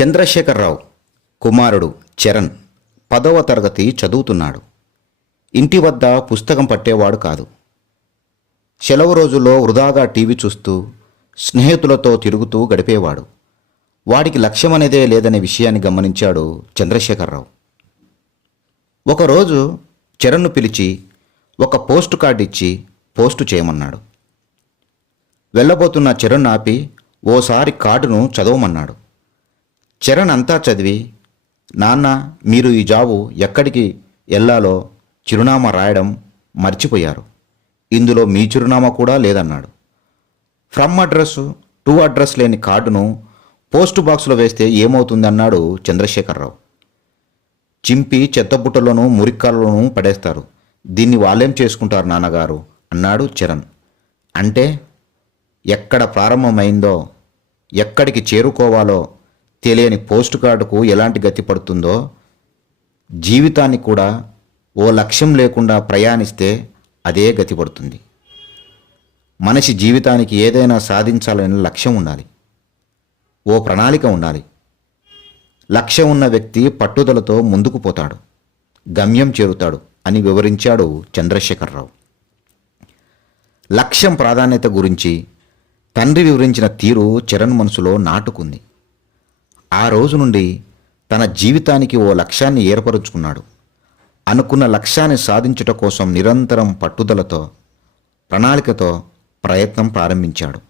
చంద్రశేఖరరావు కుమారుడు చరణ్ 10వ తరగతి చదువుతున్నాడు. ఇంటి వద్ద పుస్తకం పట్టేవాడు కాదు. సెలవు రోజుల్లో వృధాగా టీవీ చూస్తూ స్నేహితులతో తిరుగుతూ గడిపేవాడు. వాడికి లక్ష్యం అనేదే లేదనే విషయాన్ని గమనించాడు చంద్రశేఖరరావు. ఒకరోజు చరణ్ను పిలిచి ఒక పోస్ట్ కార్డు ఇచ్చి పోస్టు చేయమన్నాడు. వెళ్ళబోతున్న చరణ్ ఆపి ఓసారి కార్డును చదవమన్నాడు. చరణ్ అంతా చదివి, నాన్న, మీరు ఈ జాబు ఎక్కడికి వెళ్ళాలో చిరునామా రాయడం మర్చిపోయారు. ఇందులో మీ చిరునామా కూడా లేదన్నాడు. ఫ్రమ్ అడ్రస్ టు అడ్రస్ లేని కార్డును పోస్ట్ బాక్సులో వేస్తే ఏమవుతుందన్నాడు చంద్రశేఖరరావు. చింపి చెత్తబుట్టలోనూ మురిక్కాలలోనూ పడేస్తారు. దీన్ని వాళ్ళేం చేసుకుంటారు నాన్నగారు అన్నాడు చరణ్. అంటే ఎక్కడ ప్రారంభమైందో ఎక్కడికి చేరుకోవాలో తెలియని పోస్ట్ కార్డుకు ఎలాంటి గతి పడుతుందో, జీవితాన్ని కూడా ఓ లక్ష్యం లేకుండా ప్రయాణిస్తే అదే గతి పడుతుంది. మనిషి జీవితానికి ఏదైనా సాధించాలనే లక్ష్యం ఉండాలి, ఓ ప్రణాళిక ఉండాలి. లక్ష్యం ఉన్న వ్యక్తి పట్టుదలతో ముందుకు పోతాడు, గమ్యం చేరుతాడు అని వివరించాడు చంద్రశేఖరరావు. లక్ష్యం ప్రాధాన్యత గురించి తండ్రి వివరించిన తీరు చరణ్ మనసులో నాటుకుంది. ఆ రోజు నుండి తన జీవితానికి ఓ లక్ష్యాన్ని ఏర్పరుచుకున్నాడు. అనుకున్న లక్ష్యాన్ని సాధించుట కోసం నిరంతరం పట్టుదలతో, ప్రణాళికతో ప్రయత్నం ప్రారంభించాడు.